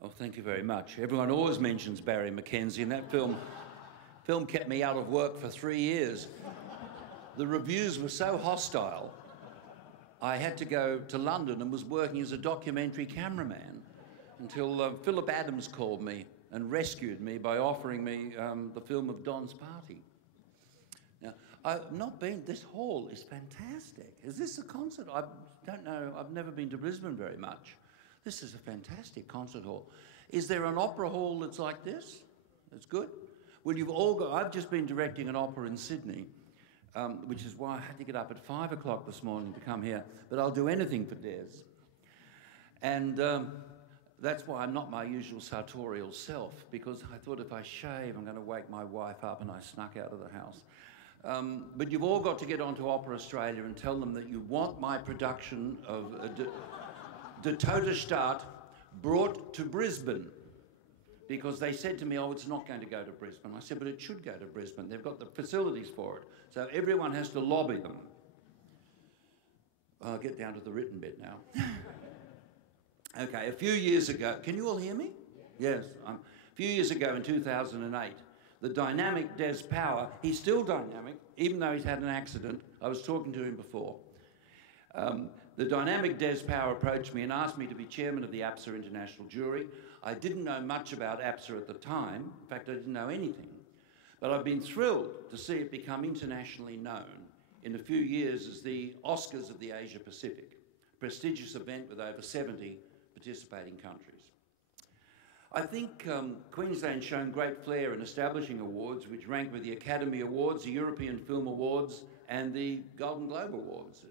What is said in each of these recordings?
Oh, thank you very much. Everyone always mentions Barry Mackenzie, and that film kept me out of work for 3 years. The reviews were so hostile, I had to go to London and was working as a documentary cameraman until Philip Adams called me and rescued me by offering me the film of Don's Party. Now, I've not been, this hall is fantastic. Is this a concert? I don't know, I've never been to Brisbane very much. This is a fantastic concert hall. Is there an opera hall that's like this? That's good. Well, you've all got, I've just been directing an opera in Sydney, which is why I had to get up at 5 o'clock this morning to come here, but I'll do anything for Des. And that's why I'm not my usual sartorial self, because I thought if I shave, I'm going to wake my wife up, and I snuck out of the house. But you've all got to get onto Opera Australia and tell them that you want my production of De Todesstaat brought to Brisbane, because they said to me, oh, it's not going to go to Brisbane. I said, but it should go to Brisbane. They've got the facilities for it. So everyone has to lobby them. I'll get down to the written bit now. Okay, a few years ago, can you all hear me? Yes. A few years ago in 2008, the dynamic Des Power, he's still dynamic, even though he's had an accident. I was talking to him before. The dynamic Des Power approached me and asked me to be chairman of the APSA International Jury. I didn't know much about APSA at the time. In fact, I didn't know anything. But I've been thrilled to see it become internationally known in a few years as the Oscars of the Asia Pacific, a prestigious event with over 70 participating countries. I think Queensland's shown great flair in establishing awards which rank with the Academy Awards, the European Film Awards and the Golden Globe Awards.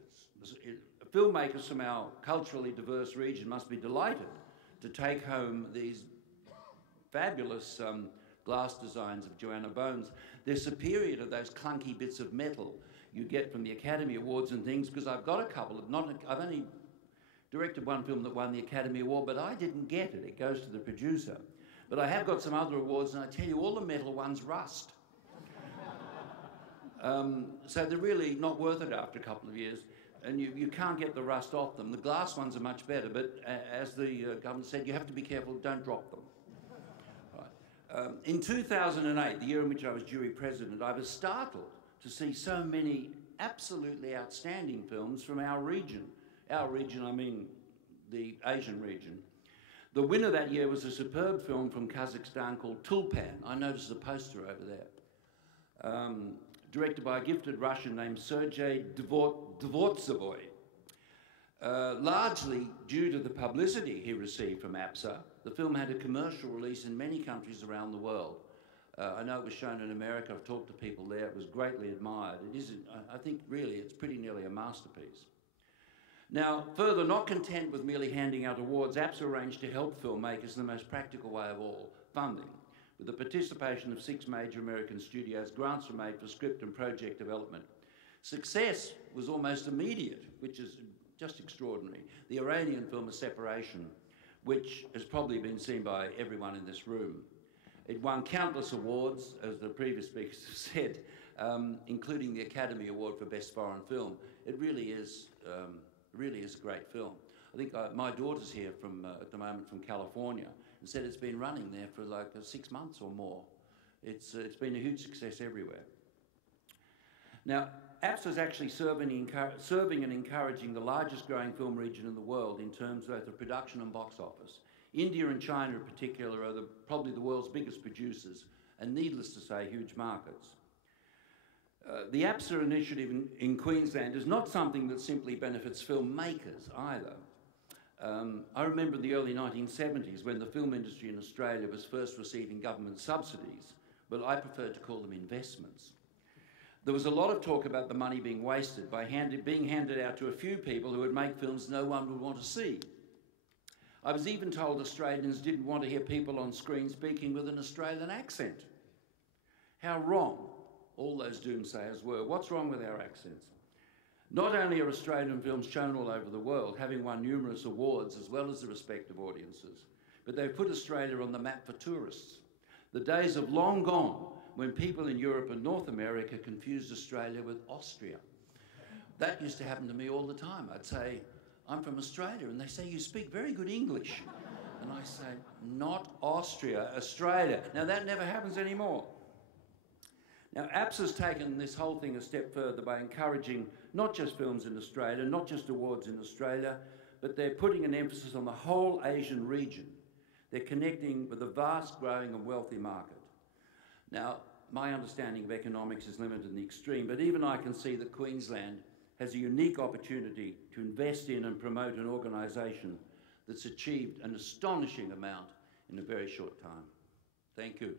Filmmakers from our culturally diverse region must be delighted to take home these fabulous glass designs of Joanna Bones. They're superior to those clunky bits of metal you get from the Academy Awards and things, because I've got a couple of, I've only directed one film that won the Academy Award, but I didn't get it. It goes to the producer. But I have got some other awards, and I tell you, all the metal ones rust. So they're really not worth it after a couple of years, and you can't get the rust off them. The glass ones are much better, but as the government said, you have to be careful, don't drop them. Right. In 2008, the year in which I was jury president, I was startled to see so many absolutely outstanding films from our region. Our region, I mean the Asian region. The winner that year was a superb film from Kazakhstan called Tulpan. I noticed a poster over there. Directed by a gifted Russian named Sergei Dvortsevoy. Largely due to the publicity he received from APSA, the film had a commercial release in many countries around the world. I know it was shown in America. I've talked to people there. It was greatly admired. It is, I think, really, it's pretty nearly a masterpiece. Now, further, not content with merely handing out awards, APSA arranged to help filmmakers in the most practical way of all, funding. With the participation of 6 major American studios, grants were made for script and project development. Success was almost immediate, which is just extraordinary. The Iranian film, A Separation, which has probably been seen by everyone in this room. It won countless awards, as the previous speakers have said, including the Academy Award for Best Foreign Film. It really is a great film. I think my daughter's here from, at the moment from California, and said it's been running there for like 6 months or more. It's been a huge success everywhere. Now, APSA is actually serving and encouraging the largest growing film region in the world in terms of both production and box office. India and China in particular are probably the world's biggest producers, and needless to say, huge markets. The APSA initiative in Queensland is not something that simply benefits filmmakers either. I remember in the early 1970s when the film industry in Australia was first receiving government subsidies, but I preferred to call them investments. There was a lot of talk about the money being wasted by being handed out to a few people who would make films no one would want to see. I was even told Australians didn't want to hear people on screen speaking with an Australian accent. How wrong all those doomsayers were. What's wrong with our accents? Not only are Australian films shown all over the world, having won numerous awards as well as the respective audiences, but they've put Australia on the map for tourists. The days have long gone when people in Europe and North America confused Australia with Austria. That used to happen to me all the time. I'd say, I'm from Australia, and they say, you speak very good English. And I say, not Austria, Australia. Now that never happens anymore. Now APSA's taken this whole thing a step further by encouraging not just films in Australia, not just awards in Australia, but they're putting an emphasis on the whole Asian region. They're connecting with a vast, growing and wealthy market. Now, my understanding of economics is limited in the extreme, but even I can see that Queensland has a unique opportunity to invest in and promote an organisation that's achieved an astonishing amount in a very short time. Thank you.